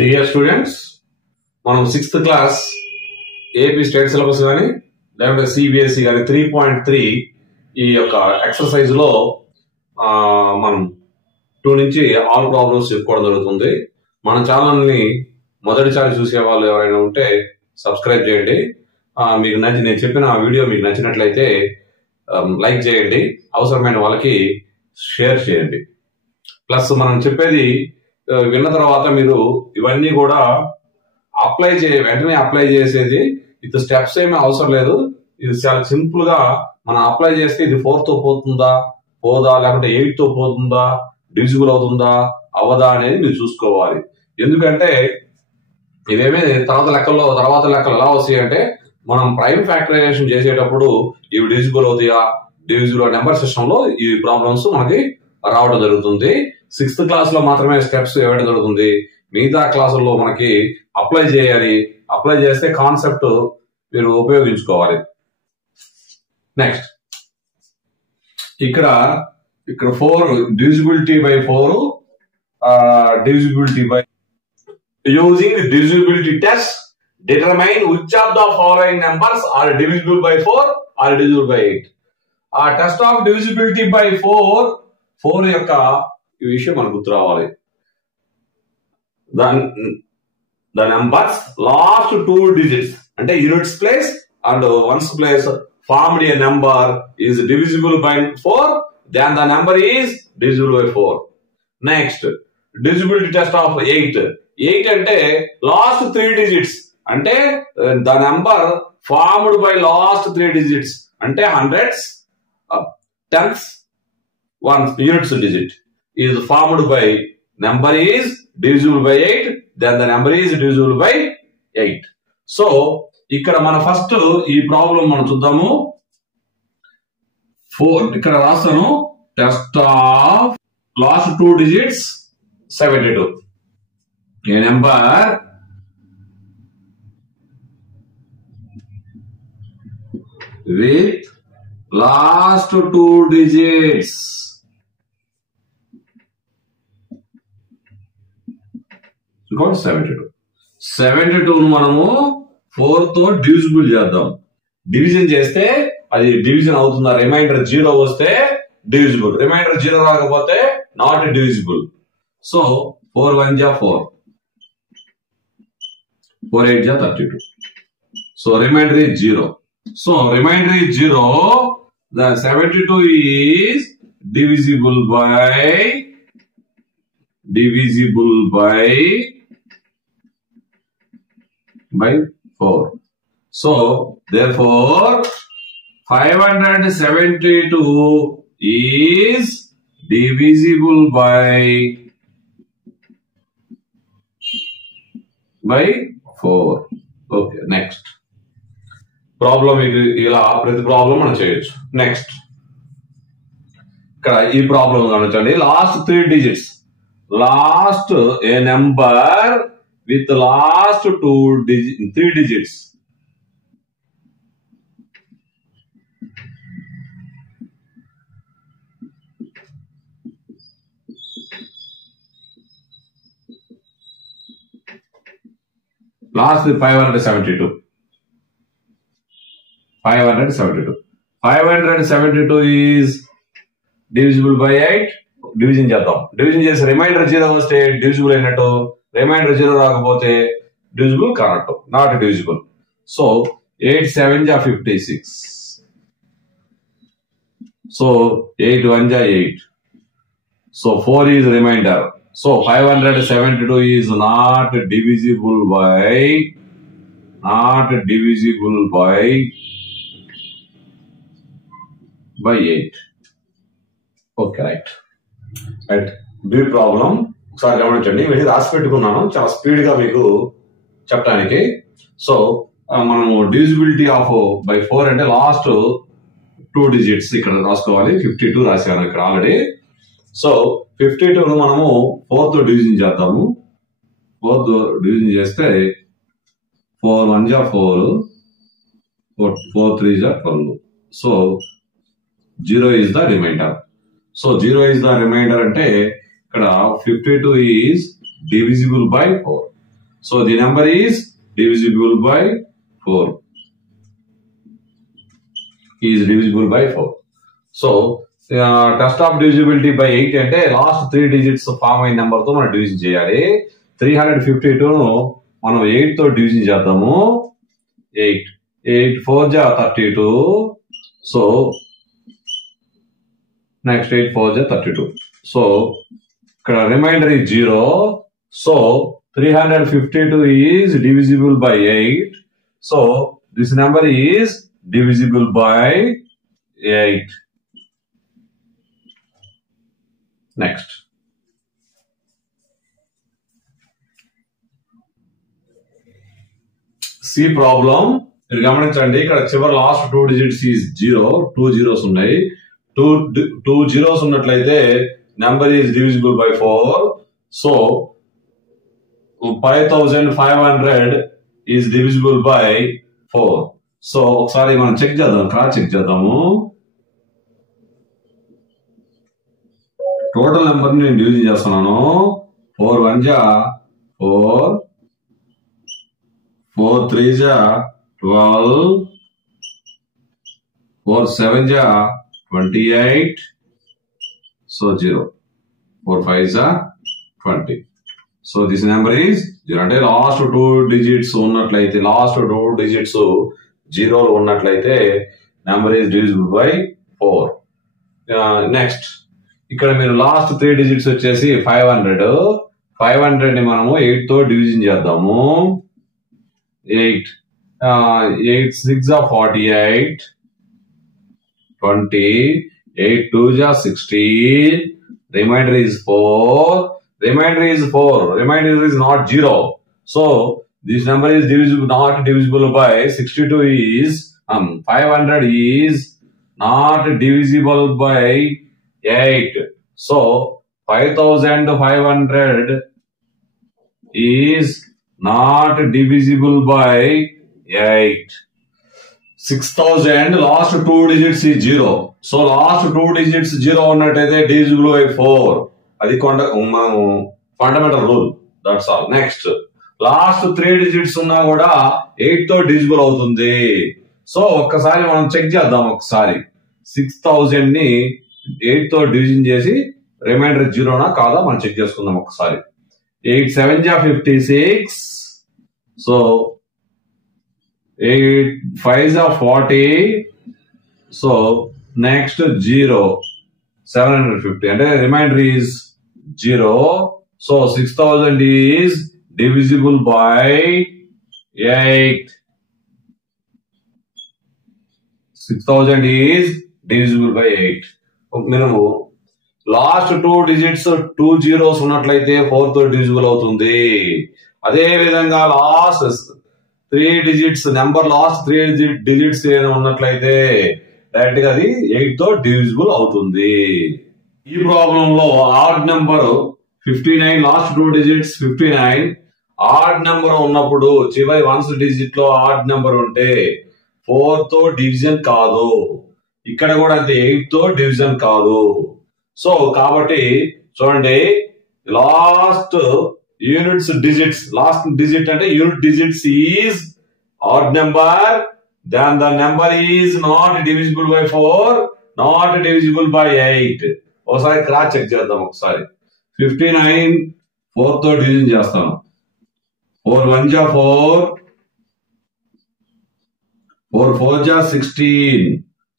Dear students, మనం 6th class AP state syllabus కానీ లేకపోతే సిబిఎస్ఈ కానీ 3.3 ఈ యొక్క ఎక్సర్సైజ్ లో మనం 2 నుంచి ఆల్ ప్రాబ్లమ్స్ చెప్పుకోవడం జరుగుతుంది. మన ఛానల్ ని మొదటిసారి చూసే వాళ్ళు ఎవరైనా ఉంటే సబ్స్క్రైబ్ చేయండి. మీకు నేను చెప్పిన వీడియో మీకు నచ్చినట్లయితే లైక్ చేయండి, అవసరమైన వాళ్ళకి షేర్ చేయండి. ప్లస్ మనం చెప్పేది విన్న తర్వాత మీరు ఇవన్నీ కూడా వెంటనే అప్లై చేసేది ఇది స్టెప్స్ ఏమీ అవసరం లేదు. ఇది చాలా సింపుల్ గా మనం అప్లై చేస్తే ఇది 4 తో పోదా లేకుంటే 8 తో పోతుందా, డివిజిబుల్ అవుతుందా అవదా అనేది మీరు చూసుకోవాలి. ఎందుకంటే ఇవేమీ తర్వాత లెక్కలు ఎలా వస్తాయి అంటే మనం ప్రైమ్ ఫ్యాక్టరైజేషన్ చేసేటప్పుడు ఇవి డివిజిబుల్ అవుతాయా, డివిజిబుల్ నెంబర్ సిస్టమ్ లో ఈ ప్రాబ్లమ్స్ మనకి రావడం జరుగుతుంది. 6th క్లాస్ లో మాత్రమే స్టెప్స్ ఇవ్వడం జరుగుతుంది. మిగతా క్లాసుల్లో మనకి అప్లై చేయాలి. అప్లై చేస్తే కాన్సెప్ట్ మీరు ఉపయోగించుకోవాలి. నెక్స్ట్ ఇక్కడ 4 divisibility by 4 divisibility by using divisibility test determine which of the following numbers are divisible by 4 are divisible by 8. ఆ టెస్ట్ ఆఫ్ డివిజిబిలిటీ బై 4 యొక్క ఈ విషయం మనకు గుర్తు రావాలి. The numbers last 2 digits అంటే units place and ones place formed a number is divisible by 4, then the number is divisible by 4. Next, divisibility test of 8 అంటే last 3 digits అంటే the number formed by last 3 digits అంటే hundreds, tenths, ones, units digit is formed by number is divisible by 8, then the number is divisible by 8. So ఇక్కడ మన first ఈ problem మనం చూద్దాము. 4 ఇక్కడ రాస్తాను. Test of last 2 digits 72. A number with last 2 digits 72 మనము 4 తో డివిజిబుల్ చేద్దాం. డివిజన్ చేస్తే అది డివిజన్ అవుతుందా? రిమైండర్ 0 వస్తే డివిజిబుల్, రిమైండర్ 0 రాకపోతే నాట్ డివిజిబుల్. సో 4 1 జా 4, 4 8 జా 32. So remainder is 0. So remainder is 0. The 72 is divisible by 4. So therefore 572 is divisible by 4. Okay, next. Problem ఇలా ప్రతి ప్రాబ్లం మనం చేయొచ్చు. నెక్స్ట్ ఇక్కడ ఈ ప్రాబ్లం గమనించండి. Last 3 digits, last A number with last 3 digits last 572 is divisible by 8. Division చేద్దాం. Division చేసి reminder 0 వస్తే డివిజిబుల్ అయినట్టు, రిమైండర్ 0 రాకపోతే డివిజిబుల్ కానట్టు, నాట్ డివిజిబుల్. సో 8 7 జా 56. సో 8 1 జా 8. So 4 is remainder. So 572 is not divisible by 8. Okay, right. B problem ఒకసారి గమనించండి. వీటిని రాసి పెట్టుకున్నాను చాలా స్పీడ్ గా మీకు చెప్పడానికి. సో మనము డివిజిబిలిటీ ఆఫ్ బై 4 అంటే లాస్ట్ 2 డిజిట్స్ ఇక్కడ రాసుకోవాలి. 52 రాశాను ఇక్కడ ఆల్రెడీ. సో 52ను మనము 4 తో డివిజన్ చేద్దాము. 4 తో డివిజన్ చేస్తే 4 1 జా 4, 4 3 జా 12. So 0 is the remainder. So 0 is the remainder అంటే ఇక్కడ 52 is divisible by 4. So the number is divisible by 4. Is divisible by 4. So test of divisibility by 8 అంటే లాస్ట్ 3 digits ఫామ్ అయిన నెంబర్ తో మనం డివిజన్ చేయాలి. 352 ను మనం 8 తో డివిజన్ చేద్దాము. 8 4 జా 32. సో నెక్స్ట్ 8 4 జా 32. సో ఇక్కడ reminder is 0. So 352 is divisible by 8. So this number is divisible by 8. Next. C problem. మీరు గమనించండి, ఇక్కడ చివరి లాస్ట్ 2 digits is 0. 2 zeros ఉన్నాయి. 2 zeros ఉన్నట్లయితే number is divisible by 4. So 5500 is divisible by 4. So ఒకసారి మనం చెక్ చేద్దాం, క్రాస్ చెక్ చేద్దాము. టోటల్ నెంబర్ నేను డివిజన్ చేస్తున్నాను. 4 1 జా 4, 4 3 జా 12, 4 7 జా 28. సో 0, 4 5 జా 20. So this number is 0. అంటే లాస్ట్ 2 digits ఉన్నట్లయితే, లాస్ట్ 2 digits 0 ఉన్నట్లయితే number is divisible by 4. Next ఇక్కడ మీరు లాస్ట్ 3 digits వచ్చేసి 500 ని మనము 8 తో డివిజన్ చేద్దాము. 8 6 48, 20, 8 2 16, remainder is 4. Remainder is 4. Remainder is not 0. So this number is not divisible by 62 is 500 is not divisible by 8. So 5500 is not divisible by 8. 6000 last 2 digits is 0. So last 2 digits 0 ఉన్నట్టయితే divisible by 4. అది fundamental rule. That's all. Next last 3 digits ఉన్నా కూడా 8 తో divisible అవుతుంది. So ఒక్కసారి మనం check చేద్దాం. ఒకసారి 6000 ని 8 తో డివిజన్ చేసి రిమైండర్ 0నా కాదా మనం చెక్ చేసుకుందాం ఒకసారి. 8 7 జా 56. సో 8 5 జా 40. సో నెక్స్ట్ 0 750 అంటే remainder is 0. So 6000 is divisible by 8. 6000 is divisible by 8. మనము లాస్ట్ 2 digits 2 zeros ఉన్నట్లయితే 4 తో డివిజిబుల్ అవుతుంది. అదే విధంగా last 3 digits number last 3 digits ఉన్నట్లయితే డైరెక్ట్ గా అది 8 తో డివిజిబుల్ అవుతుంది. ఈ ప్రాబ్లం లో odd number 59, last 2 digits 59. Odd number ఉన్నప్పుడు చివరి 1 digit లో ఆడ్ నెంబర్ ఉంటే 4 తో డివిజన్ కాదు. ఇక్కడ కూడా అంతే, 8 తో డివిజన్ కాదు. సో కాబట్టి చూడండి, last units digits, last digit అంటే unit digits is odd number, then the number is not divisible by 4, not divisible by 8. ఒకసారి క్రాస్ చెక్ చేద్దాం. ఒకసారి 59 4 తో డివిజన్ చేస్తాను. 4 1 జా 4, 4 4 జా 16.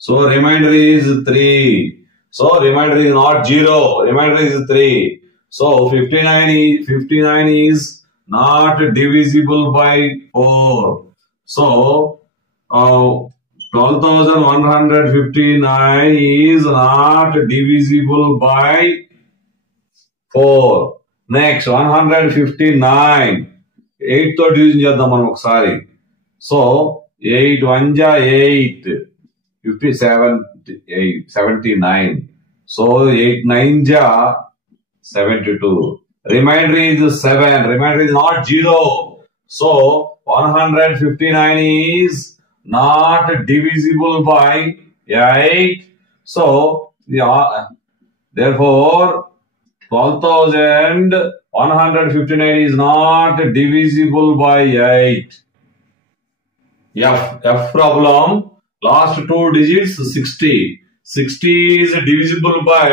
So remainder is 3. So remainder is not 0, remainder is 3. So 59 is not divisible by 4. So 12,159 is not divisible by 4. Next 159 8 తో division చేద్దాం మనం ఒకసారి. సో 8 1 జా 8, 79. సో 8 9 జా 72. Remainder is 7. Remainder is not 0. So 159 is not divisible by 8. So therefore 12,159 is not divisible by 8. F problem. Last two digits 60. 60 is divisible by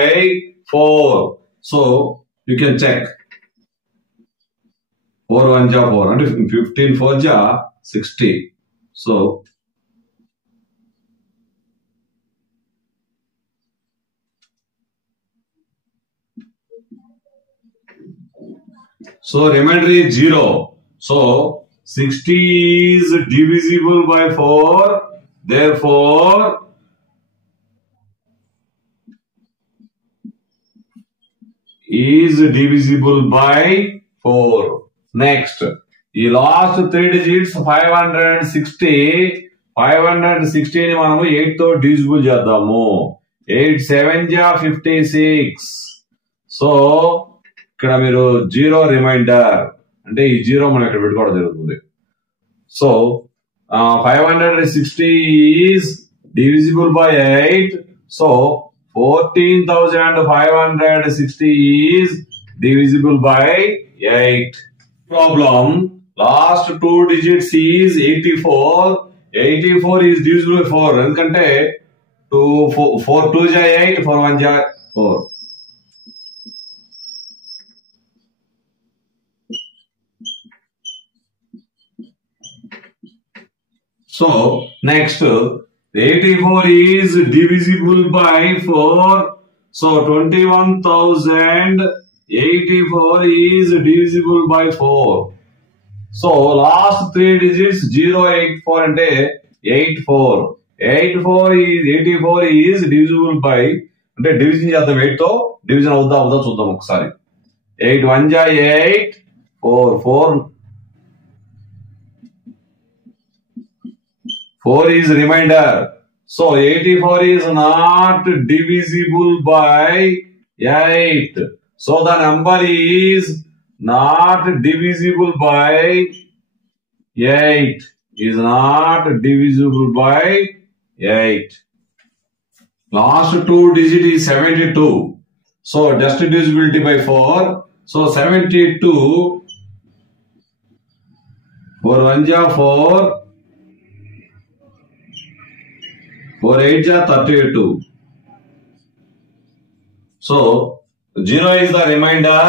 4. So you can check. 4 1 ja 4 and 15 4 ja 60. So remainder is 0. So 60 is divisible by 4. Therefore, is divisible by 4. Next, the last three digits 560. 560 ni manamu 8 తో divisible చేద్దాము. 8 7 ja 56. So ఇక్కడ మీరు 0 reminder అంటే ఈ 0 మనం ఇక్కడ పెట్టుకోవడం జరుగుతుంది. So 560 is divisible by 8. So 14,560 is divisible by 8. Problem. Last two digits is 84. 84 is divisible by 4. ఎందుకంటే 4 2 ja 8, 4 1 ja 4. So next, 84 is divisible by 4. So 21,084 is divisible by 4. So last three digits 084 and 84. 84 is divisible by అంటే division చేద్దాం 8 తో division అవుదా చూద్దాం ఒకసారి. 8 1 ja 8 4 4 is remainder. So 84 is not divisible by 8. So the number is not divisible by 8. Is not divisible by 8. Last two digit is 72. So just divisibility by 4. So 72. 4 1 ja 4. 4 8 ja 32. So 0 is the remainder.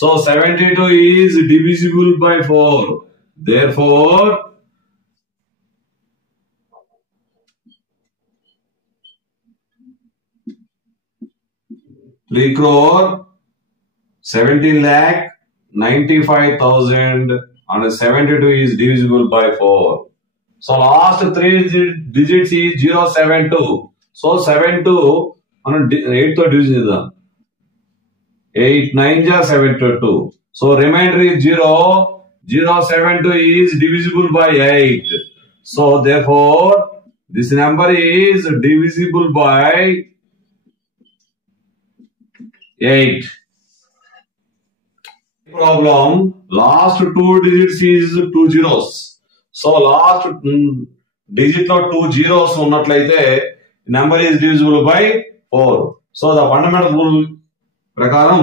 So 72 is divisible by 4. Therefore, three crore 17,95,000 and 72 is divisible by 4. So last three digits is 072. So 72 on 8 to division. 8 9 ja 72. So remainder is 0. 072 is divisible by 8. So therefore this number is divisible by 8. Problem. Last two digits is 2 zeros. So last digit లో 2 zeros ఉన్నట్లయితే number is divisible by 4. So the fundamental rule ప్రకారం,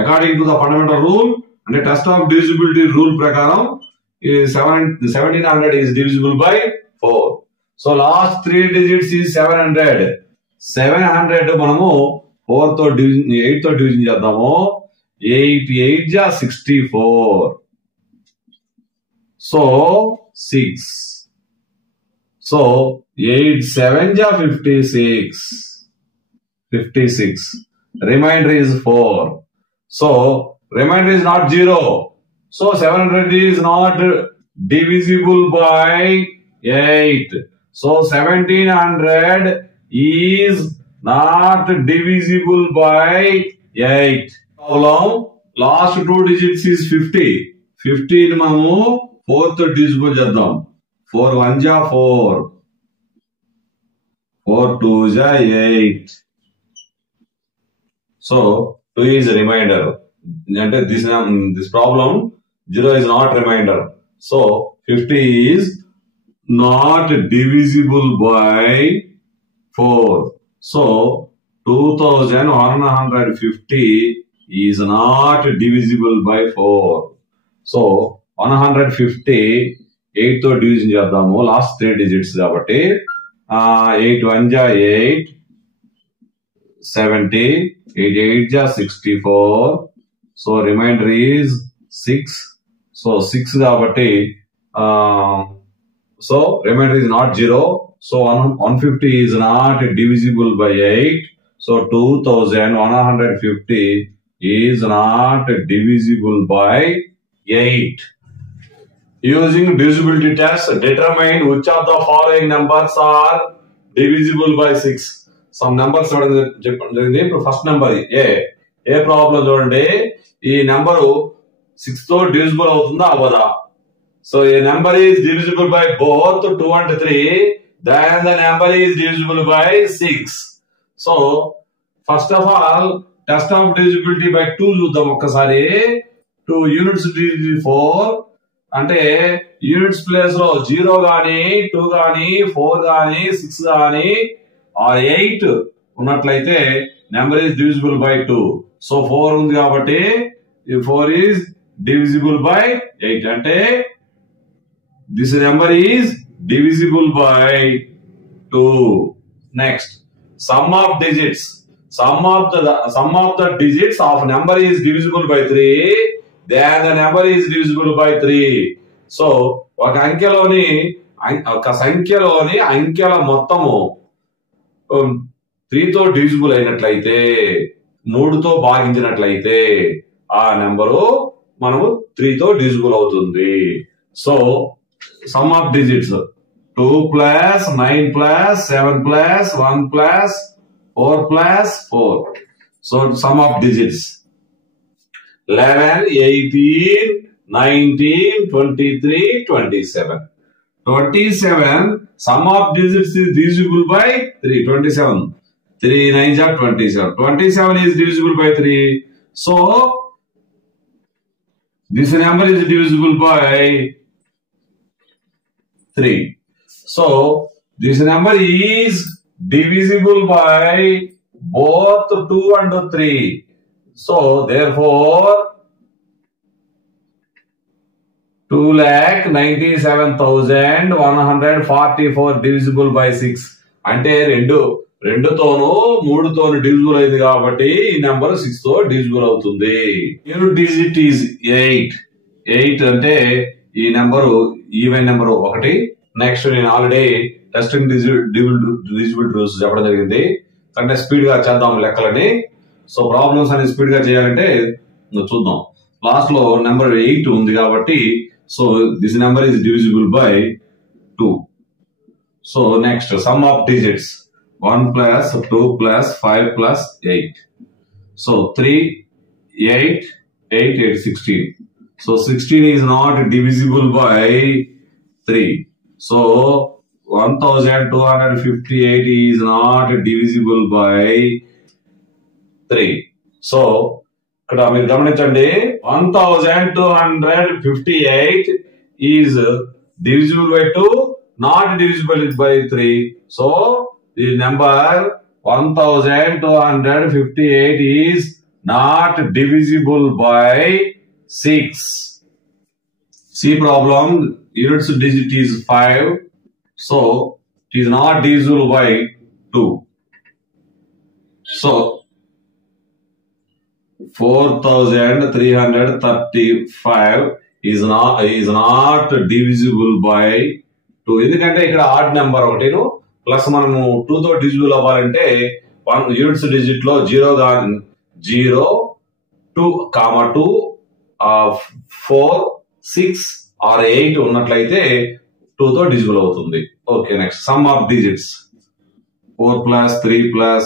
according to the fundamental rule and the test of divisibility rule ప్రకారం 1700 is divisible by 4. So last three digits is 700. 700 మనము 8 తో division చేద్దాము. 8 8 ja 64. So 6. So 8 7 ja 56. 56. Remainder is 4. So remainder is not 0. So 700 is not divisible by 8. So 1700 is not divisible by 8. Problem. Last two digits is 50. 15 మనము 4 తో divisible చేద్దాం. 4 1 ja 4. 4 2 ja 8. So 2 is remainder. అంటే this problem 0 is not remainder. So 50 is not divisible by 4. So 2150 is not divisible by 4. So 150 8 తో division చేద్దాము. Last 3 digits కాబట్టి 8 1 జా 8 70 8 8 జా 64. So remainder is 6. So 6 కాబట్టి so remainder is not 0. So 150 is not divisible by 8. So 2150 is not divisible by 8. Using divisibility test, determine which of the following numbers are divisible by 6. Some numbers చెప్పండి. First number ఏ problem చూడండి. ఈ number 6 తో divisible అవుతుందా అవ్వదా? So a number is divisible by both 2 and 3, then the number is divisible by 6. So first of all, test of divisibility by 2 చూద్దాం ఒక్కసారి. 2 units divisible 4 అంటే units place లో 0 గానీ 2 గానీ 4 గానీ 6 గానీ 8 ఉన్నట్లయితే number is divisible by 2. So 4 ఉంది కాబట్టి 4 ఈజ్ divisible by 8 అంటే this number is divisible by 2. Next, sum of digits. Sum of the digits of number is divisible by 3. Then the number is divisible by 3. So, ఒక సంఖ్యలోని అంకెల మొత్తము 3 తో divisible అయినట్లయితే 3 తో భాగించినట్లయితే ఆ నెంబరు మనము 3 తో డివిజిబుల్ అవుతుంది. So sum of digits 2 plus 9 plus 7 plus 1 plus 4 plus 4. So sum of digits 11 18 19 23 27. 27 sum of digits is divisible by 3. 27 3 9 are 27. 27 is divisible by 3. So this number is divisible by 3. So this number is divisible by both 2 and 3. So therefore 2,97,144 divisible by 6. అంటే రెండుతోనూ 3 తోను divisible అయింది కాబట్టి ఈ number 6 తో divisible అవుతుంది. Unit digit is 8. 8 అంటే ఈ number even number 1. Next నేను ఆల్రెడీ టెస్టింగ్ డివిజిబిలిటీ రూల్స్ చెప్పడం జరిగింది. అంటే స్పీడ్ గా చేద్దాం లెక్కలని. సో ప్రాబ్లమ్స్ అనేది స్పీడ్ గా చేయాలంటే చూద్దాం. లాస్ట్ లో నెంబర్ 8 ఉంది కాబట్టి so this number is divisible by 2. So next some of digits 1 plus 2 plus 5 plus 8. So 3 8 8 8 16. So 16 is not divisible by 3. So 1258 is not divisible by 3. So ఇక్కడ మీరు గమనించండి 1258 is divisible by 2, not divisible by 3. So the number 1258 is not divisible by 6. C problem, units digit is 5. So it is not divisible by 2. So 4335 is not divisible by 2. ఎందుకంటే ఇక్కడ odd number ఒకటిను plus మనము 2 తో divisible అవ్వాలంటే 1 units digit లో 0 2 2 4 6 or 8 ఉన్నట్లయితే 2 తో divisible అవుతుంది. Okay next some of digits 4 plus 3 plus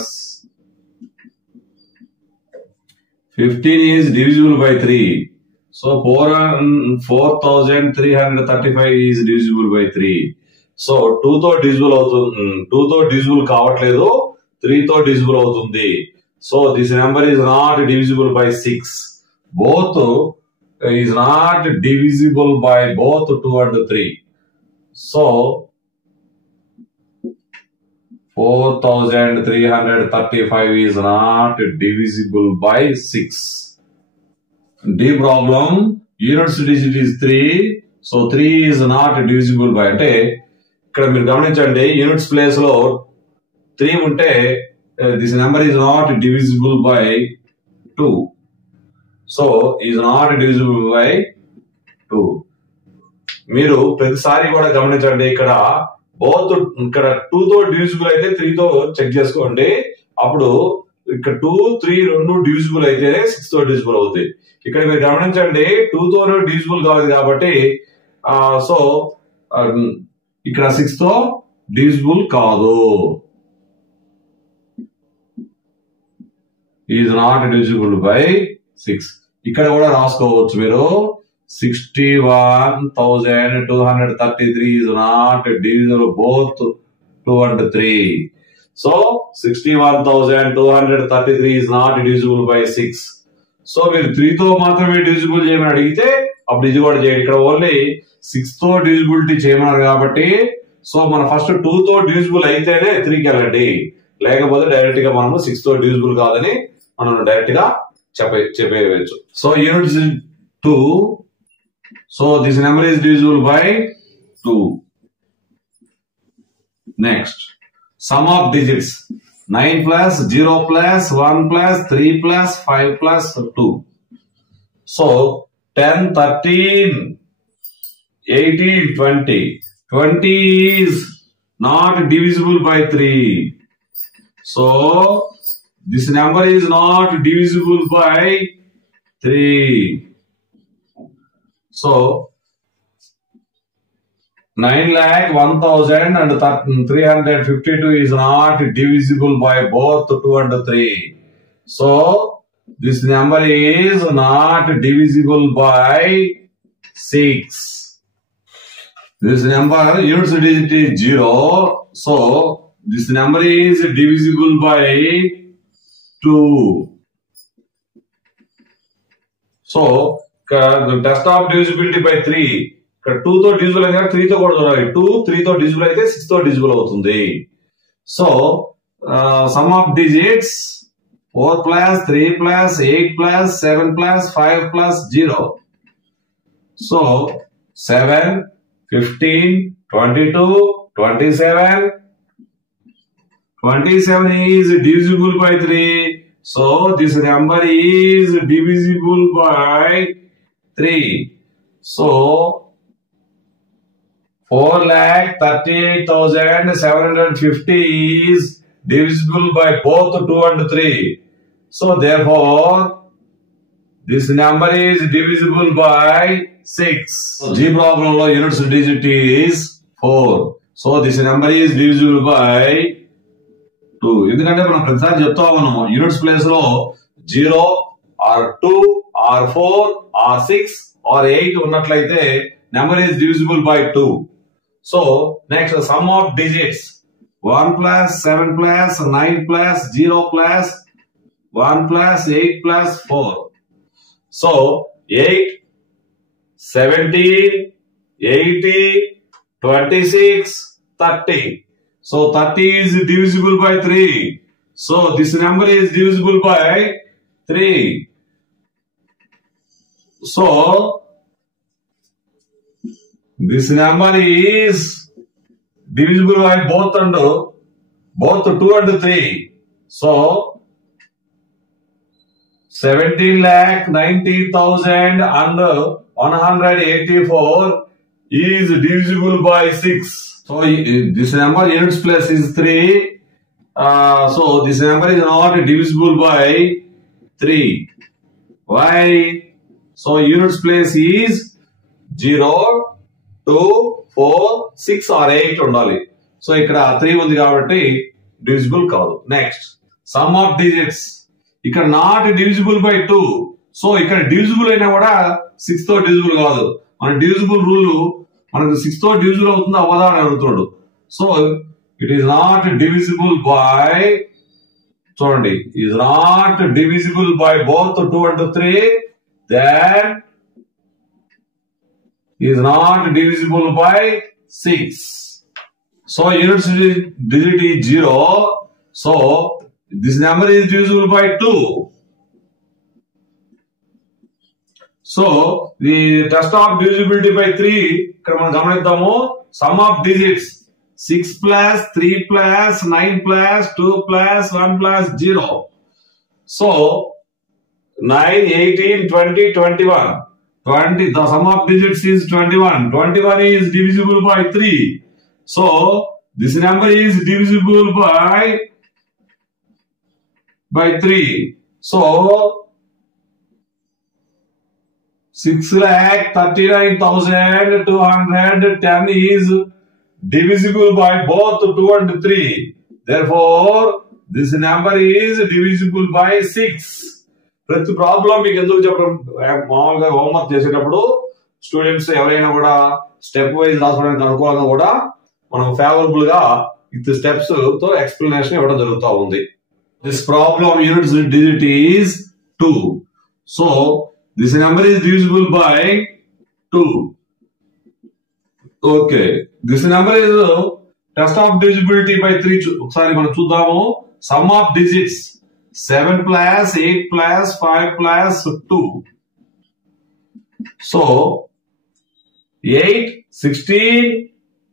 15 is divisible by 3. So 4335 is divisible by 3. So 2 తో డివిజిబుల్ అవుతుంది. 2 తో డివిజిబుల్ కావట్లేదు, 3 తో డివిజిబుల్ అవుతుంది. So this number is not divisible by 6. Both is not divisible by both 2 and 3. So 4335 is not divisible by 6. D problem, units digit is 3. So 3 is not divisible by, అంటే ఇక్కడ మీరు గమనించండి, units place లో 3 ఉంటే this number is not divisible by 2. So is not divisible by 2. మీరు ప్రతిసారి కూడా గమనించండి, ఇక్కడ ఇక్కడ 2 తో డివిజిబుల్ అయితే 3 తో చెక్ చేసుకోండి. అప్పుడు ఇక్కడ 2, 3 రెండు డివిజిబుల్ అయితేనే 6 తో డివిజిబుల్ అవుతాయి. ఇక్కడ మీరు గమనించండి 2 తో డివిజిబుల్ కాదు కాబట్టి సో ఇక్కడ 6 తో డివిజిబుల్ కాదు. Is not divisible by 6. ఇక్కడ కూడా రాసుకోవచ్చు మీరు, 61,233 is not divisible both 2 and 3. So 61,233 is not divisible by 6. So మీరు 3 తో మాత్రమే డివిజిబుల్ చేయమని అడిగితే అప్పుడు ఇది కూడా చేయండి. ఇక్కడ ఓన్లీ 6 తో డివిజిబిలిటీ చేయమన్నారు కాబట్టి సో మన ఫస్ట్ 2 తో డివిజిబుల్ అయితేనే 3కి వెళ్ళండి, లేకపోతే డైరెక్ట్ గా మనము 6 తో డివిజిబుల్ కాదని మనం డైరెక్ట్ గా చెప్పేయవచ్చు. So units 2. So this number is divisible by 2. Next, sum of digits 9 plus 0 plus 1 plus 3 plus 5 plus 2. So 10, 13, 18, 20. 20 is not divisible by 3. So this number is not divisible by 3. So 9,01,000 and 352 is not divisible by both 2 and 3. So this number is not divisible by 6. This number units digit is 0. So this number is divisible by 2. So test of divisibility by 3. ఇక్కడ 2 తో divisible అయితే 3 తో కూడా చూడాలి. 2 3 తో divisible అయితే 6 తో divisible అవుతుంది. So some of digits 4 plus 3 plus 8 plus 7 plus 5 plus 0. So 7, 15, 22, 27. 27 is divisible by 3. So this number is divisible by 3. So 4,38,750 is divisible by both 2 and 3. So therefore this number is divisible by 6. G problem lo units digit is 4. So this number is divisible by 2. ఎందుకంటే మనం ప్రతిసారి చెప్తా ఉన్నాము units place లో 0 or 2 or 4 or 6 or 8 ఉన్నట్లయితే number is divisible by 2. So next some of digits 1 plus 7 plus 9 plus 0 plus 1 plus 8 plus 4. So 8, 17, 80, 26, 30. So 30 is divisible by 3. So this number is divisible by 3. So this number is divisible by both 2 and 3. So 17,90,000 and 184 is divisible by 6. So this number units place is 3. So this number is not divisible by 3. Why? So units place is 0, 2, 4, 6 or 8 ఉండాలి. So ఇక్కడ 3 ఉంది కాబట్టి divisible కాదు. Next some of digits ఇక్కడ not divisible by 2. So ఇక్కడ divisible అయినా కూడా 6 తో డివిజిబుల్ కాదు. మన డివిజిబుల్ రూల్ మనకు 6 తో డివిజిబుల్ అవుతుందా అవ్వదా అని అడుగుతాడు. So it is not divisible by, చూడండి, is not divisible by both 2 and 3. That is not divisible by 6. So units digit is 0. So this number is divisible by 2. So the test of divisibility by 3 ఇక్కడ మనం గమనిద్దాము. Sum of digits 6 plus 3 plus 9 plus 2 plus 1 plus 0. So 9, 18, 20, 21. 20. The sum of digits is 21. 21 is divisible by 3. So this number is divisible by 3. So 6,39,210 is divisible by both 2 and 3. Therefore, this number is divisible by 6. ప్రతి problem మీకు ఎందుకు చెప్పడం, మామూలుగా homework చేసేటప్పుడు students ఎవరైనా కూడా step wise రాసుకోవడానికి అనుకూలంగా కూడా మనం ఫేవరబుల్ గా విత్ స్టెప్స్ తో ఎక్స్ప్లెనేషన్ ఇవ్వడం జరుగుతూ ఉంది. This problem units digit is 2. So this number is divisible by 2. Okay, this number is test of divisibility by 3. ఒకసారి మనం చూద్దాము. Some of digits 7 plus 8 plus 5 plus 2. So 8, 16,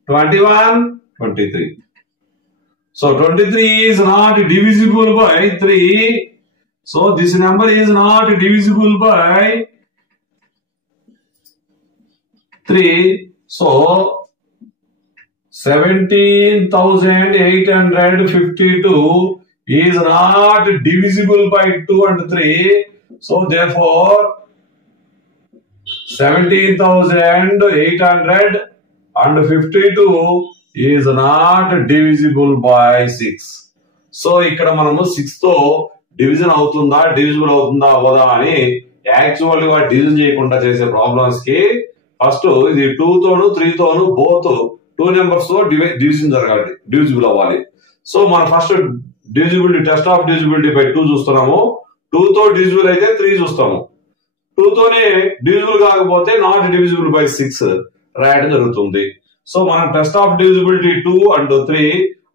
21, 23. So 23 is not divisible by 3. So this number is not divisible by 3. So 17,852 is not divisible by 2 and 3. So therefore 17,852 is not divisible by 6. So ఇక్కడ మనము 6 తో division అవుతుందా, divisible అవుతుందా అవదా అని actual గా division చేయకుండా చేసే problems కి ఫస్ట్ ఇది 2 తోను 3 తోను బోత్ 2 నెంబర్స్ తో డివిజన్ జరగాలి, డివిజిబుల్ అవ్వాలి. సో మన first divisibility test of divisibility by 2 చూస్తున్నాము. 2 తో డివిజిబుల్ అయితే 3 చూస్తాము. 2 తోనే డివిజిబుల్ కాకపోతే నాట్ డివిజిబుల్ బై 6 రాయడం జరుగుతుంది. సో మనం test of divisibility 2 and 3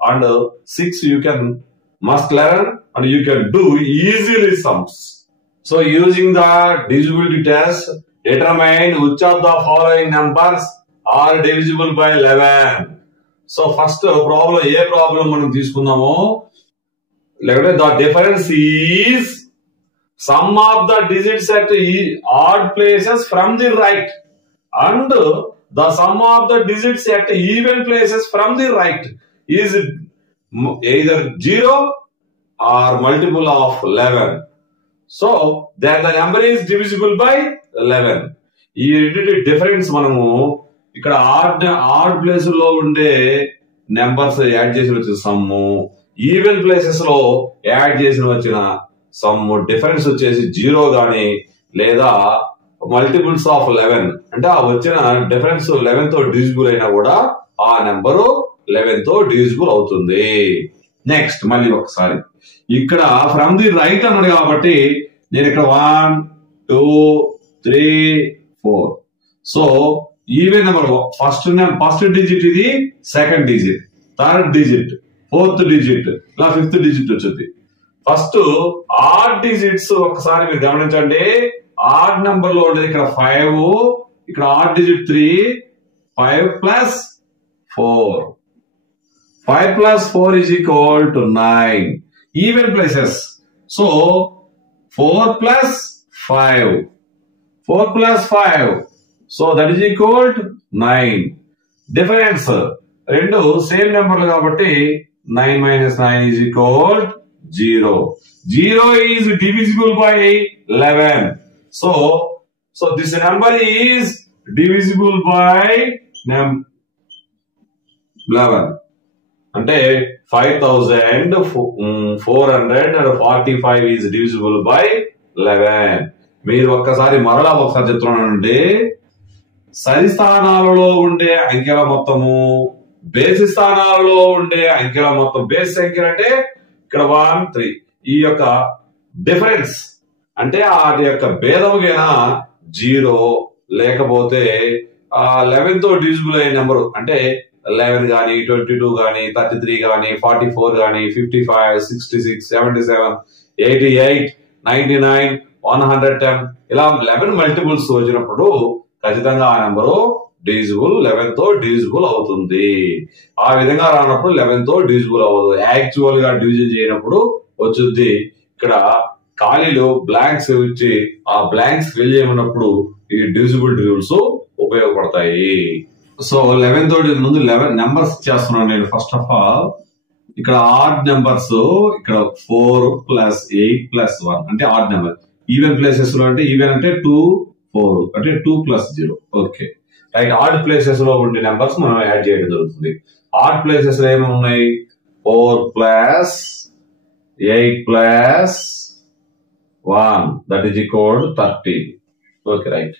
and 6 you can must learn and you can do easily sums. So using the divisibility test, determine which of the following numbers are divisible by 11. So first problem, A problem మనం తీసుకుందాము. The difference is sum of the digits at odd places from the right and the sum of the digits at even places from the right is either 0 or multiple of 11. So then the number is divisible by 11. ఈ రెండింటి difference మనము ఇక్కడ add place లో ఉండే numbers add చేసి వచ్చిన sum, even places లో add చేసిన వచ్చిన సమ్ డిఫరెన్స్ వచ్చేసి 0 గాని లేదా మల్టిపుల్స్ ఆఫ్ 11 అంటే ఆ వచ్చిన డిఫరెన్స్ 11 తో డివిజిబుల్ అయినా కూడా ఆ నెంబరు 11 తో డివిజిబుల్ అవుతుంది. నెక్స్ట్ మళ్ళీ ఒకసారి ఇక్కడ ఫ్రమ్ ది రైట్ అన్నాడు కాబట్టి నేను ఇక్కడ 1, 2, 3, 4. So even number first digit ఇది, second digit, third digit, fourth digit, ఇలా ఫిఫ్త్ డిజిట్ వచ్చింది. ఫస్ట్ ఆడ్ డిజిట్స్ ఒకసారి మీరు గమనించండి. ఆడ్ నెంబర్ లో ఉండేది ఇక్కడ 5, ఇక్కడ add digit 3, 5 plus 4. 5 plus 4 is equal to 9. Even places. So 4 plus 5. 4 plus 5. So that is equal to 9. Difference. రెండు సేమ్ నెంబర్లు కాబట్టి 9 minus 9 is equal to 0. 0 is divisible by 11. So this number is divisible by 11. అంటే 5,445 is divisible by 11. మీరు ఒక్కసారి మరలా ఒకసారి చెప్తున్నానండి. సరి స్థానాలలో ఉండే అంకెల మొత్తము, బేసి స్థానాలలో ఉండే అంకెల మొత్తం, బేసి సంఖ్యలు అంటే ఇక్కడ 1, 3, ఈ యొక్క డిఫరెన్స్ అంటే వాటి యొక్క భేదముగైనా 0 లేకపోతే 11 తో డివిజిబుల్ అయిన నెంబరు అంటే 11 గానీ, 22 గానీ, 33 గానీ, 44 గానీ, 55, 66, 77, 88, 99, 110 ఇలా 11 మల్టిపుల్స్ వచ్చినప్పుడు ఖచ్చితంగా ఆ నెంబరు డివిజిబుల్ 11 తో డివిజిబుల్ అవుతుంది. ఆ విధంగా రానప్పుడు 11 తో డివిజిబుల్ అవ్వదు. యాక్చువల్ గా డివిజన్ చేయనప్పుడు వచ్చుద్ది. ఇక్కడ ఖాళీలు బ్లాంక్స్ ఇచ్చి ఆ బ్లాంక్స్ ఫిల్ చేయమన్నప్పుడు ఈ డివిజిబుల్ రూల్స్ ఉపయోగపడతాయి. సో 11 తోటి ముందు 11 నెంబర్స్ చేస్తున్నాను నేను. ఫస్ట్ ఆఫ్ ఆల్ ఇక్కడ ఆడ్ నెంబర్స్, ఇక్కడ 4 + 8 + 1 అంటే ఆడ్ నెంబర్. ఈవెన్ ప్లేసెస్ లో అంటే ఈవెన్ అంటే 2 4 అంటే 2 + 0. Okay right. ఆడ్ ప్లేసెస్ లో ఉండే నెంబర్స్ మనం యాడ్ చేయడం జరుగుతుంది. ఆడ్ ప్లేసెస్ లో ఏమేమి ఉన్నాయి? 4 + 8 + 1 that is equal to 30. Okay right.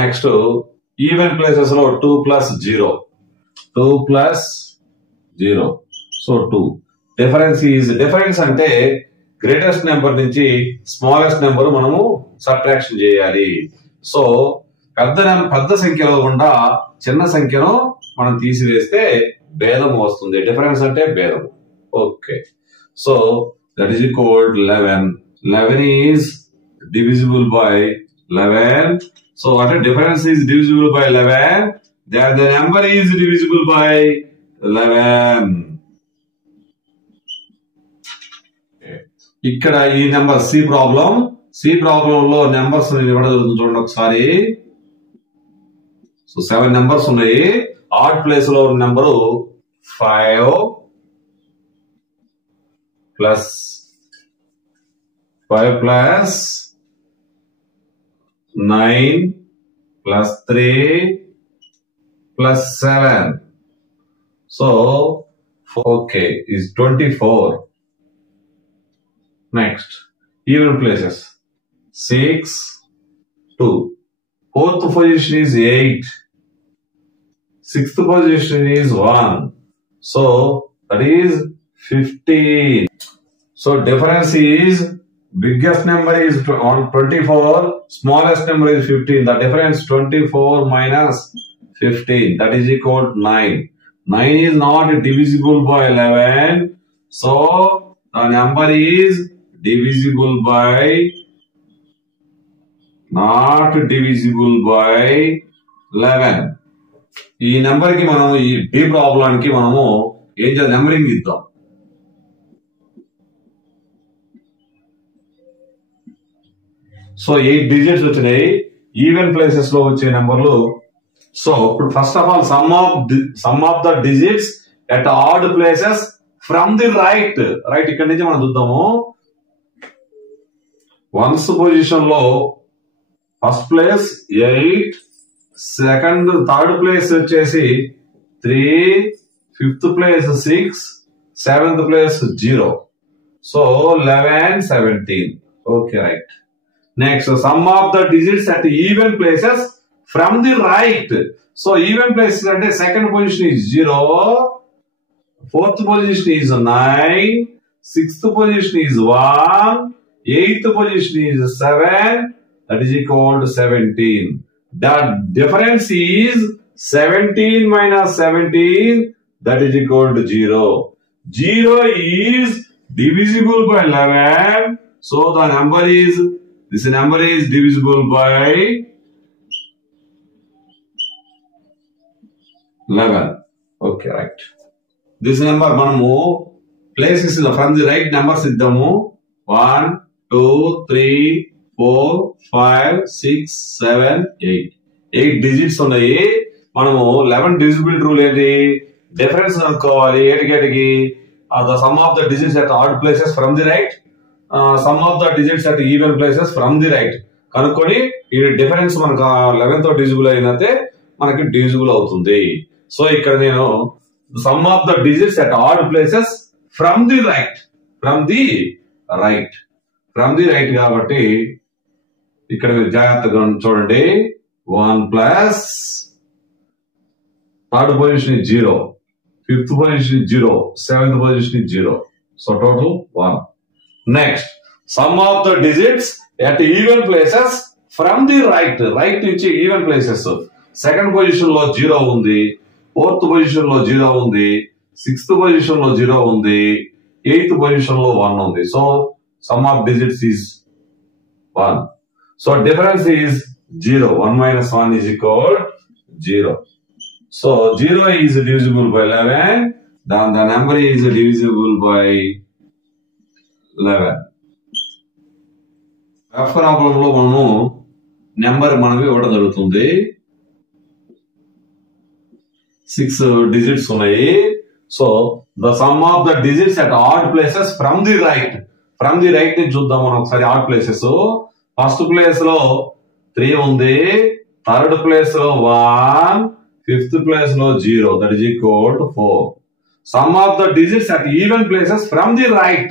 Next even places లో 2 + 0 2 + 0 సో 2. డిఫరెన్స్ అంటే గ్రేటెస్ట్ నెంబర్ నుంచి స్మాలెస్ట్ నెంబర్ మనము సబ్ట్రాక్షన్ చేయాలి. సో పెద్ద సంఖ్యలో గుండా చిన్న సంఖ్యను మనం తీసివేస్తే భేదం వస్తుంది. డిఫరెన్స్ అంటే భేదం. Okay so that is equal to 11. 11 is divisible by 11. So అంటే difference is divisible by 11. The number is divisible by 11. ఇక్కడ ఈ నెంబర్ సి ప్రాబ్లం లో నెంబర్స్ ఇవ్వడం జరుగుతుంది. చూడండి ఒకసారి. సో 7 నెంబర్స్ ఉన్నాయి. ఆడ్ ప్లేస్ లో ఉన్న number 5 + 9 + 3 + 7. So okay is 24. Next even places 6 2. Fourth position is 8. Sixth position is 1. So that is 15. So difference is biggest number is 24, smallest number is 15. The difference 24 minus 15, that is equal to 9. 9 is not divisible by 11. So the number is divisible by not divisible by 11. ఈ number కి మనం ఈ D ప్రాబ్లానికి మనము ఏం చేయాలి? Numbering ఇద్దాం. So 8 digits వచ్చినాయి. Even places లో వచ్చే నెంబర్లు. సో ఇప్పుడు first of all some of the digits at odd places from the right. ఇక్కడ నుంచి మనం చూద్దాము. వన్స్ పొజిషన్ లో ఫస్ట్ ప్లేస్ 8, థర్డ్ ప్లేస్ వచ్చేసి 3, fifth place 6, seventh place 0. So 11 17. Okay right. Next, sum of the digits at even places from the right. So even places అంటే second position is 0, fourth position is 9, sixth position is 1, eighth position is 7. That is equal to 17. The difference is 17 minus 17. That is equal to 0. 0 is divisible by 11. So the number is this number is divisible by 11. Okay, right. This number మనము places from the right numbers ఇద్దాము. 1 2 3 4 5 6 7 8. 8 digits ఉన్నాయి. మనము 11 divisible rule ఏంటి? Difference అనుకోవాలి. ఏటికి the sum of the digits at odd places from the right, sum of the digits at even places from the right కనుక్కొని ఈ difference మనకు 11 తో డివిజిబుల్ అయినతే మనకి డివిజిబుల్ అవుతుంది. సో ఇక్కడ నేను some of the digits at odd places from the right కాబట్టి ఇక్కడ మీరు జాగ్రత్తగా చూడండి. 1 plus third position 0, fifth position 0, seventh position 0. So total 1. Next some of the digits at even places from the right నుంచి even places. Second position లో 0 ఉంది, fourth position లో 0 ఉంది, సిక్స్త్ పొజిషన్ లో 0 ఉంది, ఎయిత్ పొజిషన్ లో 1 ఉంది. So some of digits is 1. So difference is 0. 1 minus 1 is equal 0. So 0 is divisible by 11. Then the number is divisible by 11. F problem లో మనము నెంబర్ మనకి ఇవ్వడం జరుగుతుంది. 6 digits ఉన్నాయి. So the sum of the digits at odd places from the right ని చూద్దాం మనం ఒకసారి. odd places ఫస్ట్ ప్లేస్ లో 3 ఉంది, థర్డ్ ప్లేస్ లో 1, ఫిఫ్త్ ప్లేస్ లో 0, that is equal to 4. Sum of the digits at even places from the right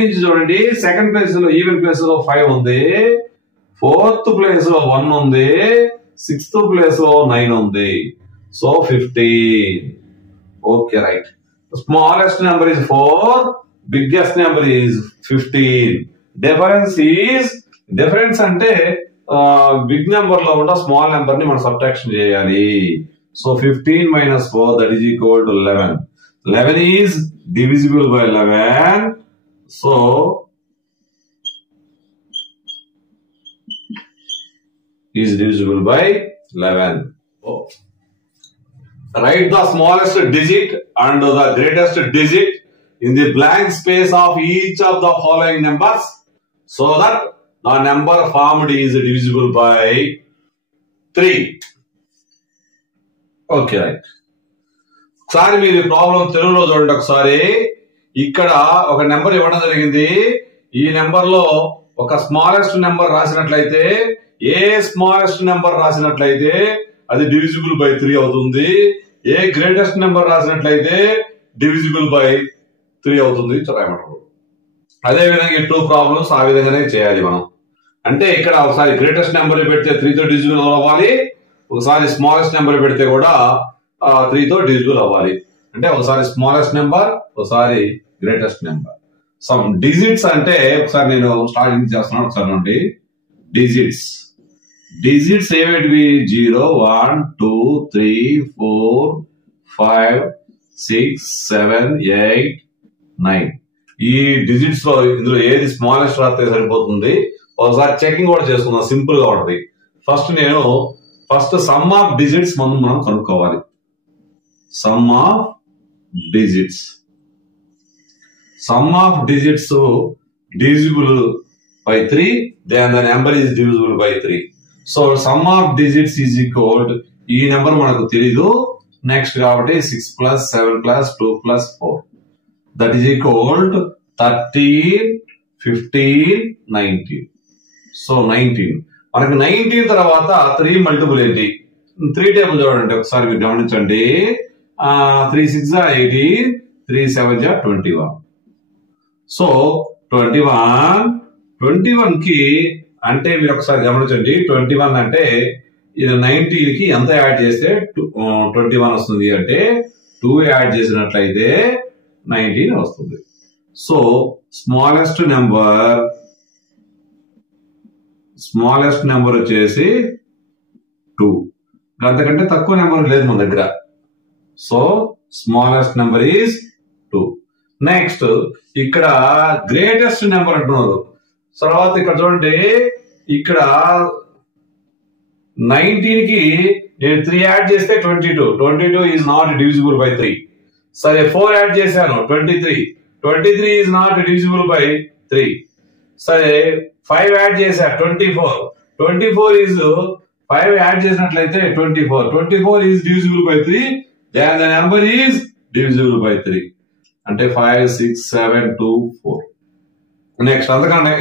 నుంచి చూడండి. సెకండ్ ప్లేస్ లో ఈవెన్ ప్లేస్ లో 5 ఉంది, ఫోర్త్ ప్లేస్ లో 1 ఉంది, సిక్స్త్ ప్లేస్ లో 9 ఉంది. So 15. Okay, right. Smallest number is 4, biggest number is 15. Difference అంటే బిగ్ నెంబర్ లో ఉన్న స్మాల్ నెంబర్ ని మనం సబ్ట్రాక్షన్ చేయాలి. So 15 minus 4, that is equal to 11. 11 is divisible by 11. So is divisible by 11. Write the smallest digit and the greatest digit in the blank space of each of the following numbers so that the number formed is divisible by 3. Okay, right. ఒకసారి మీరు problem తెలుగులో చూడండి. ఒకసారి ఇక్కడ ఒక number ఇవ్వడం జరిగింది. ఈ నెంబర్ లో ఒక స్మాలెస్ట్ నెంబర్ రాసినట్లయితే, ఏ స్మాలెస్ట్ నెంబర్ రాసినట్లయితే అది డివిజిబుల్ బై 3 అవుతుంది. ఏ గ్రేటెస్ట్ నెంబర్ రాసినట్లయితే డివిజిబుల్ బై 3 అవుతుంది రాయమంటారు. అదే విధంగా ఈ 2 ప్రాబ్లమ్స్ ఆ విధంగానే చేయాలి మనం. అంటే ఇక్కడ ఒకసారి గ్రేటెస్ట్ నెంబర్ పెడితే 3 తో డివిజిబుల్ అవ్వాలి, ఒకసారి స్మాలెస్ట్ నెంబర్ పెడితే కూడా 3 తో డివిజిబుల్ అవ్వాలి. అంటే ఒకసారి స్మాలెస్ట్ నెంబర్, ఒకసారి గ్రేటెస్ట్ నెంబర్. సమ్ డిజిట్స్ అంటే ఒకసారి నేను స్టార్టింగ్ చేస్తున్నాను. ఒకసారి నుండి డిజిట్స్ ఏమిటివి? 0, 1, 2, 3, 4, 5, 6, 7, 8, 9. ఈ డిజిట్స్ లో ఇందులో ఏది స్మాలెస్ట్ రాస్తే సరిపోతుంది. ఒకసారి చెకింగ్ కూడా చేసుకుందాం, సింపుల్ గా ఉంటది. ఫస్ట్ సమ్ ఆఫ్ డిజిట్స్ మనం కనుక్కోవాలి. Some of digits divisible by 3, then the number is divisible by 3. So sum of digits is equal to, ఈ నెంబర్ మనకు తెలీదు, నెక్స్ట్ కాబట్టి 6 plus 7 plus 2 plus 4, that is equal to 13, 15, 19. So 19. మనకు 19 తర్వాత 3 multiple ఏంటి? 3 table చూడండి ఒకసారి మీరు గమనించండి. 3 6 18, 3 7 21. సో 21 కి అంటే మీరు ఒకసారి గమనించండి. 21 అంటే ఇది 19 కి ఎంత యాడ్ చేస్తే 21 వస్తుంది అంటే 2 యాడ్ చేసినట్లయితే 19 వస్తుంది. సో స్మాలెస్ట్ నెంబర్ వచ్చేసి 2. అంతకంటే తక్కువ నెంబర్ లేదు మన దగ్గర. So smallest number is 2. Next ఇక్కడ గ్రేటెస్ట్ నెంబర్ అంటున్నారు. తర్వాత ఇక్కడ చూడండి, ఇక్కడ 19 కి నేను 3 యాడ్ చేస్తే 22 ఈజ్ నాట్ డివిజిబుల్ బై 3. సరే 4 యాడ్ చేశాను 23 ఈజ్ నాట్ డివిజిబుల్ బై 3. సరే 5 యాడ్ చేశా 24 ఈజ్ 5 యాడ్ చేసినట్లయితే 24 is divisible by 3, then the number is divisible by 3. అంటే 5 6 7 2 4. నెక్స్ట్ అంతకన్నా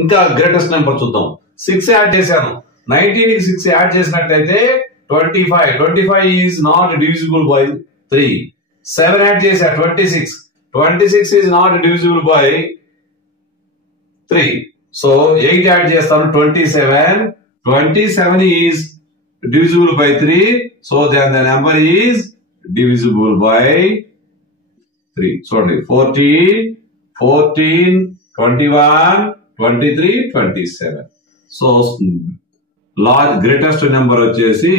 ఇంకా గ్రేటెస్ట్ నెంబర్ చూద్దాం. 6 యాడ్ చేశాను 19 కి 6 యాడ్ చేసినట్లయితే 25 is not divisible by 3. 7 add చేశా 26 is not divisible by 3. So 8 add చేస్తాను 27 is divisible by 3, so then the number is divisible by 3. Sorry, 14, 21, 23, 27. So greatest number వచ్చేసి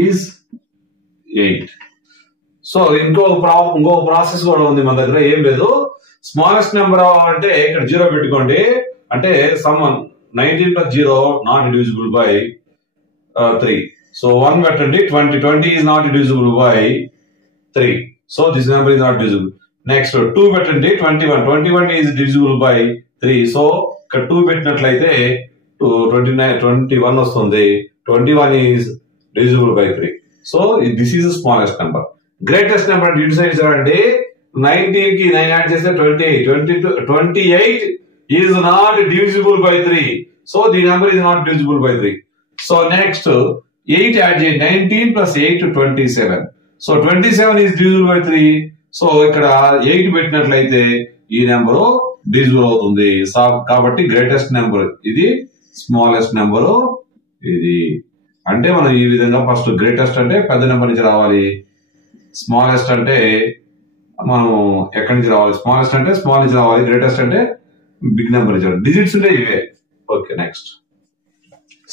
is 8. సో ఇంకో process కూడా ఉంది మన దగ్గర. ఏం లేదు, స్మాలెస్ట్ నెంబర్ అంటే ఇక్కడ 0 పెట్టుకోండి. అంటే 19 plus 0 not divisible by 3. So 1 పెట్టండి. 20 is not divisible by 3. So this number is not divisible. Next 2 పెట్టండి. 21 is divisible by 3. So ఇక్కడ 2 పెట్టినట్లయితే 21 వస్తుంది. 21 is divisible by 3. So this is the smallest number. Greatest number ఇటు side చూడండి. 19 కి 9 add చేస్తే 28 is not divisible by 3. So the number is not divisible by 3. So next 8 add 19 plus 8 27. So 27 is divisible by 3. So ఇక్కడ 8 పెట్టినట్లయితే ఈ number divisible అవుతుంది. కాబట్టి greatest number ఇది, స్మాలెస్ట్ నెంబర్ ఇది. అంటే మనం ఈ విధంగా ఫస్ట్ గ్రేటెస్ట్ అంటే పెద్ద నెంబర్ నుంచి రావాలి, స్మాలెస్ట్ అంటే మనం ఎక్కడి నుంచి రావాలి, స్మాలెస్ట్ అంటే స్మాల్ నుంచి రావాలి, గ్రేటెస్ట్ అంటే బిగ్ నెంబర్ నుంచి రావాలి. డిజిట్స్ ఉంటే ఇవే. Okay, next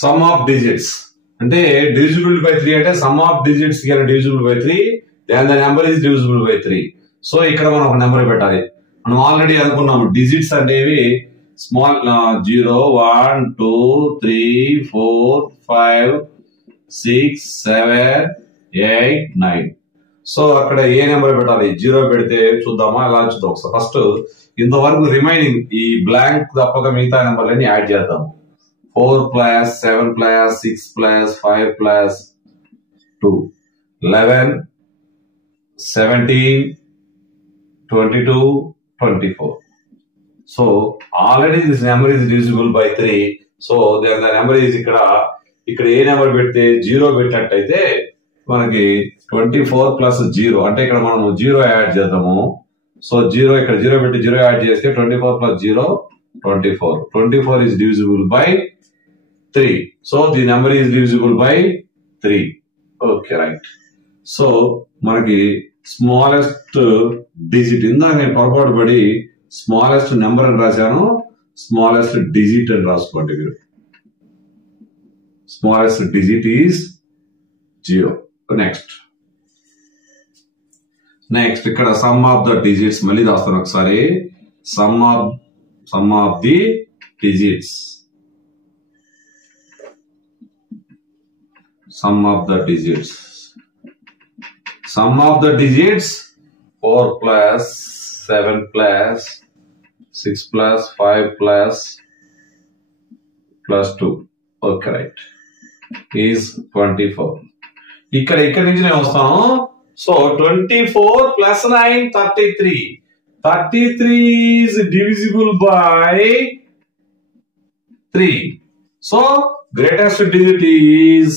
some of digits అంటే డివిజిబుల్ బై 3 అంటే some of digits divisible by 3 then the number is divisible by 3. So ఇక్కడ మనం ఒక నెంబర్ పెట్టాలి. మనం ఆల్రెడీ అనుకున్నాము డిజిట్స్ అనేవి స్మాల్ 0 1 2 3 4 5 6 7 8 9. సో అక్కడ ఏ నెంబర్ పెట్టాలి? 0 పెడితే చూద్దామా? ఎలా చూద్దాం ఒకసారి. ఫస్ట్ ఇంతవరకు రిమైనింగ్ ఈ బ్లాంక్ తప్పక మిగతా నెంబర్లని యాడ్ చేద్దాం. 4 plus 7 plus 6 plus 5 plus 2 11 17 22 24. So already this number is divisible by 3. So the number is ఇక్కడ ఏ నెంబర్ పెడితే 0 పెట్టినట్టయితే మనకి 24 plus 0 అంటే ఇక్కడ మనం 0 యాడ్ చేద్దాము. సో 0 ఇక్కడ 0 పెట్టి 0 యాడ్ చేస్తే 24 plus 0 24. 24 is divisible by 3. So the number is divisible by 3. Okay, right. So మనకి స్మాలెస్ట్ డిజిట్, ఇందాక నేను పొరపాటు పడి స్మాలెస్ట్ నెంబర్ అని రాశాను, స్మాలెస్ట్ డిజిట్ అని రాసుకోండి మీరు. Smallest digit is 0. నెక్స్ట్ ఇక్కడ సమ్ ఆఫ్ ద డిజిట్స్ మళ్ళీ రాస్తాను ఒకసారి. Some of the digits, sum of the digits 4 plus 7 plus 6 plus 5 plus 2. Okay, right, is 24. ఇక్కడ నుంచి నేను వస్తాను. So 24 plus 9 33. 33 is divisible by 3. So greatest digit is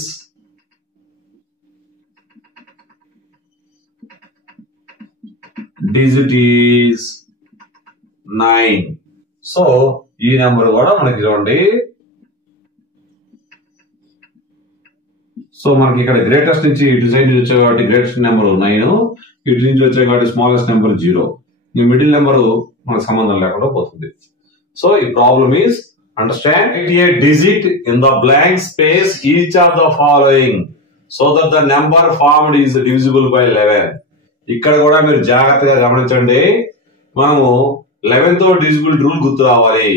9. So ఈ number కూడా మనకి చూడండి. సో మనకి ఇక్కడ గ్రేటెస్ట్ నుంచి ఇటు సైడ్ నుంచి వచ్చే కాబట్టి గ్రేటెస్ట్ నెంబర్ 9, ఇటు నుంచి వచ్చే కాబట్టి స్మాలెస్ట్ నెంబర్ 0. ఈ మిడిల్ నెంబర్ మనకు సంబంధం లేకుండా పోతుంది. సో ఈ problem is understand a digit in the blank space each of the following so that the number formed is divisible by 11. ఇక్కడ కూడా మీరు జాగ్రత్తగా గమనించండి. మనము 11 తో డివిజిబుల్ రూల్ గుర్తు రావాలి.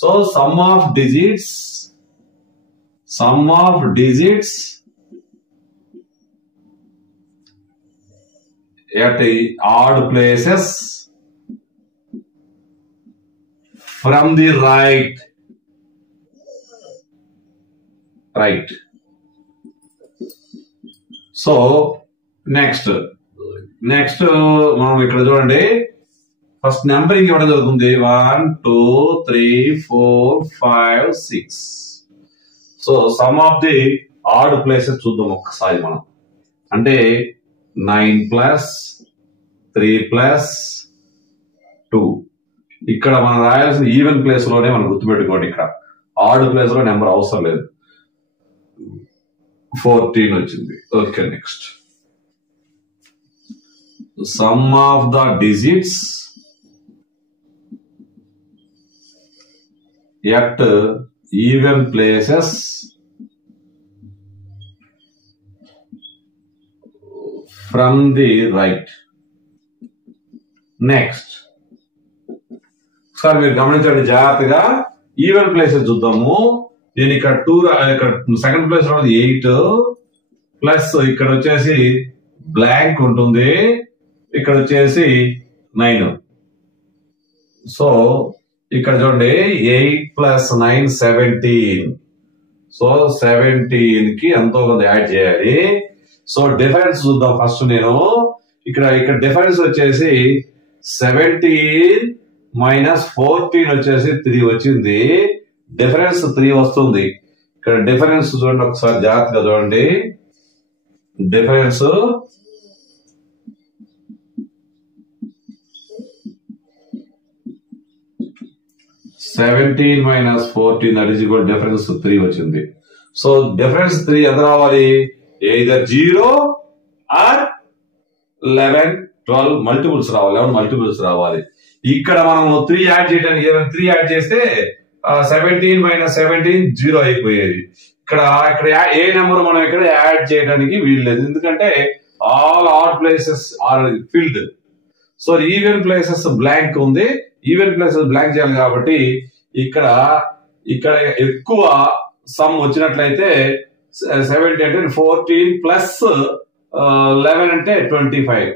So some of digits at odd places from the right. So next మనం ఇక్కడ చూడండి. ఫస్ట్ నెంబరింగ్ ఇవ్వడం జరుగుతుంది 1 2 3 4 5 6. So some of the odd places చూద్దాం ఒక్కసారి మనం. అంటే 9 plus 3 plus 2. ఇక్కడ మనం రాయాల్సిన ఈవెన్ ప్లేస్ లోనే మనం గుర్తుపెట్టుకోండి. ఇక్కడ ఆడ్ ప్లేస్ లో నెంబర్ అవసరం లేదు. 14 వచ్చింది. Okay, next some of the digits at even places from the right. Next sir మీరు గమనించండి జాగ్రత్తగా, ఈవెన్ ప్లేసెస్ చూద్దాము. నేను ఇక్కడ 2 ఇక్కడ సెకండ్ ప్లేస్ లో 8 ప్లస్ ఇక్కడ వచ్చేసి బ్లాంక్ ఉంటుంది, ఇక్కడ వచ్చేసి 9. సో ఇక్కడ చూడండి 8 + 9 17. సో 17 కి ఎంతో కొంత యాడ్ చేయాలి. సో డిఫరెన్స్ చూద్దాం ఫస్ట్. నేను ఇక్కడ డిఫరెన్స్ వచ్చేసి 17 - 14 వచ్చేసి 3 వచ్చింది. డిఫరెన్స్ 3 వస్తుంది. ఇక్కడ డిఫరెన్స్ చూడండి ఒకసారి జాగ్రత్తగా చూడండి. Difference 17 - 14 that is equal difference 3 వచ్చింది. సో డిఫరెన్స్ 3 ఎంత రావాలి? either 0 or 11 12 మల్టిపుల్స్ రావాలి. 11 మల్టిపుల్స్ రావాలి. ఇక్కడ మనం 3 యాడ్ చేయడానికి 3 యాడ్ చేస్తే 17 - 17 0 అయిపోయేది. ఇక్కడ ఏ నెంబర్ మనం ఇక్కడ యాడ్ చేయడానికి వీల్లేదు, ఎందుకంటే all odd places are filled. So even places blank ఉంది. ఈవెన్ ప్లేసెస్ బ్లాంక్ చేయాలి కాబట్టి ఇక్కడ ఎక్కువ సమ్ వచ్చినట్లయితే 70 అంటే 14 ప్లస్ 11 అంటే 25.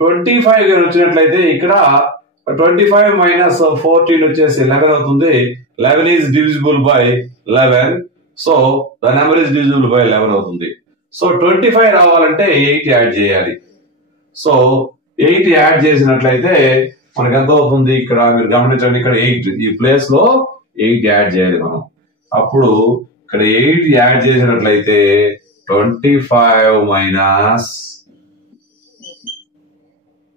25 గారు వచ్చినట్లయితే ఇక్కడ 25 - 14 వచ్చేసి 11 అవుతుంది. 11 is divisible by 11. So the number is divisible by 11 అవుతుంది. సో 25 రావాలంటే 8 యాడ్ చేయాలి. సో 8 యాడ్ చేసినట్లయితే మనకి ఎంత అవుతుంది? ఇక్కడ మీరు గమనించండి, ఇక్కడ 8 ఈ ప్లేస్ లో 8 యాడ్ చేయాలి మనం. అప్పుడు ఇక్కడ 8 యాడ్ చేసినట్లయితే 25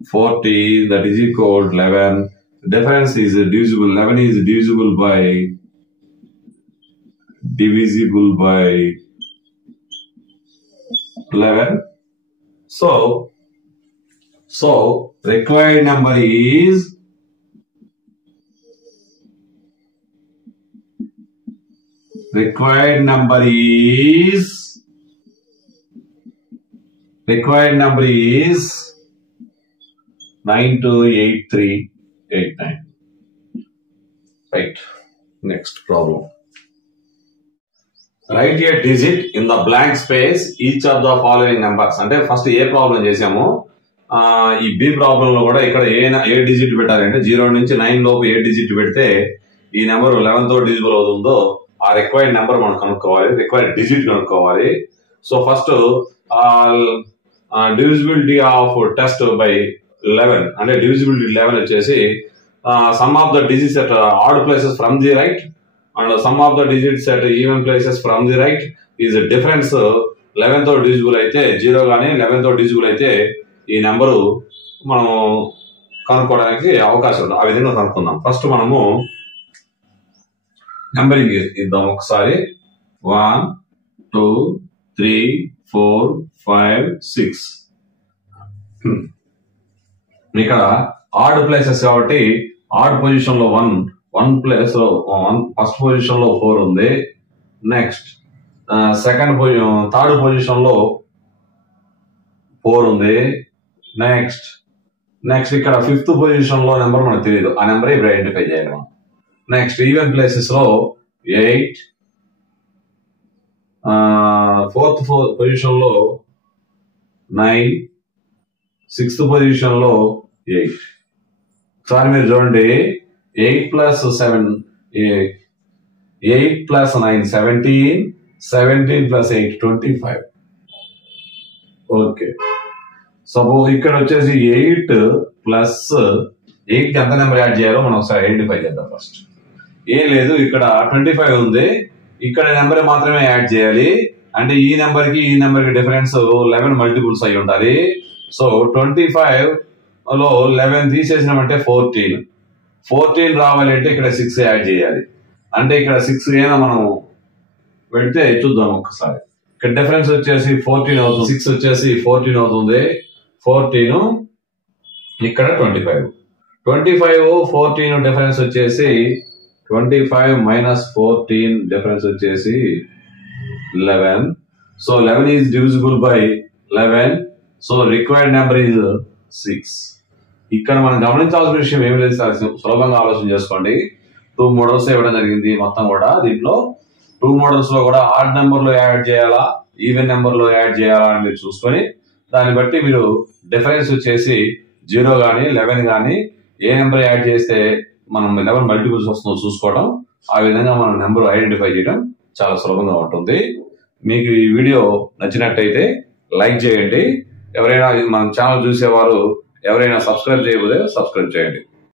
- 14 that is equal to 11. Difference is divisible. 11 is divisible by 11. So required number is required number is 928389. Right. Next problem. Write a digit in the blank space each of the following numbers. అంటే first ఏ problem చేసాము, ఈ B problem లో కూడా ఇక్కడ ఏ digit పెట్టాలంటే 0 నుంచి 9 లోపు ఏ digit పెడితే ఈ నెంబర్ 11 తో డిజిబుల్ అవుతుందో ఆ రిక్వైర్డ్ నెంబర్ మనం కనుక్కోవాలి, రిక్వైర్డ్ డిజిట్ కనుక్కోవాలి. So first divisibility of test by 11 అంటే డివిజిబిలిటీ 11 వచ్చేసి some of the digits at odd places from the right and some of the digits at even places from the right is difference. 11 తో divisible అయితే 0 కానీ 11 తో divisible అయితే ఈ number మనం కనుక్కోవడానికి అవకాశం ఉంది. ఆ విధంగా కనుక్కుందాం. ఫస్ట్ మనము నెంబరింగ్ ఇద్దాం ఒకసారి. 1 2 3 4 5 6. ఇక్కడ ఆడ్ ప్లేసెస్ కాబట్టి ఆడ్ పొజిషన్ లో 1 ప్లేస్ లో ఫస్ట్ పొజిషన్ లో 4 ఉంది. నెక్స్ట్ థర్డ్ పొజిషన్ లో 4 ఉంది. నెక్స్ట్ ఇక్కడ ఫిఫ్త్ పొజిషన్ లో నెంబర్ మనకు తెలియదు, ఆ నెంబర్ ఇప్పుడు ఐడెంటిఫై చేయాలి మనం. నెక్స్ట్ ఈవెన్ ప్లేసెస్ లో 8, ఫోర్త్ పొజిషన్ లో 9, సిక్స్త్ పొజిషన్ లో 8. ఒకసారి మీరు చూడండి, 8 + 7 8 + 9 17, 17 + 8 25. ఓకే, సపోజ్ ఇక్కడ వచ్చేసి 8 + 8 కి ఎంత నెంబర్ యాడ్ చేయాలో మనం ఒకసారి ఐడెంటిఫై చేద్దాం. ఫస్ట్ ఏం లేదు, ఇక్కడ 25 ఉంది, ఇక్కడ నెంబర్ మాత్రమే యాడ్ చేయాలి. అంటే ఈ నెంబర్ కి డిఫరెన్స్ 11 మల్టిపుల్స్ అయి ఉండాలి. సో 25 లో 11 తీసేసినామంటే 14 రావాలి అంటే ఇక్కడ 6 యాడ్ చేయాలి. అంటే ఇక్కడ 6 ఏదో మనం పెడితే చూద్దాం ఒకసారి. ఇక్కడ డిఫరెన్స్ వచ్చేసి 14 అవుతుంది, 6 వచ్చేసి 14 అవుతుంది. 14 ఇక్కడ 25 14 డిఫరెన్స్ వచ్చేసి 25 - 14 డిఫరెన్స్ వచ్చేసి 11. So 11 is divisible by 11. So required number is 6. ఇక్కడ మనం గమనించాల్సిన విషయం ఏమి లేదు సార్, సులభంగా ఆలోచన చేసుకోండి. 2 మోడల్స్ ఇవ్వడం జరిగింది మొత్తం కూడా. దీంట్లో 2 మోడల్స్ లో కూడా ఆడ్ నెంబర్ లో యాడ్ చేయాలా, ఈవెన్ నెంబర్ లో యాడ్ చేయాలా అని మీరు చూసుకొని దాన్ని బట్టి మీరు డిఫరెన్స్ వచ్చేసి 0 కానీ 11 కానీ ఏ నెంబర్ యాడ్ చేస్తే మనం నెంబర్ మల్టిపుల్స్ వస్తుందో చూసుకోవడం, ఆ విధంగా మనం నెంబర్ ఐడెంటిఫై చేయడం చాలా సులభంగా ఉంటుంది. మీకు ఈ వీడియో నచ్చినట్టయితే లైక్ చేయండి. ఎవరైనా మన ఛానల్ చూసేవారు ఎవరైనా సబ్స్క్రైబ్ చేయకపోతే సబ్స్క్రైబ్ చేయండి.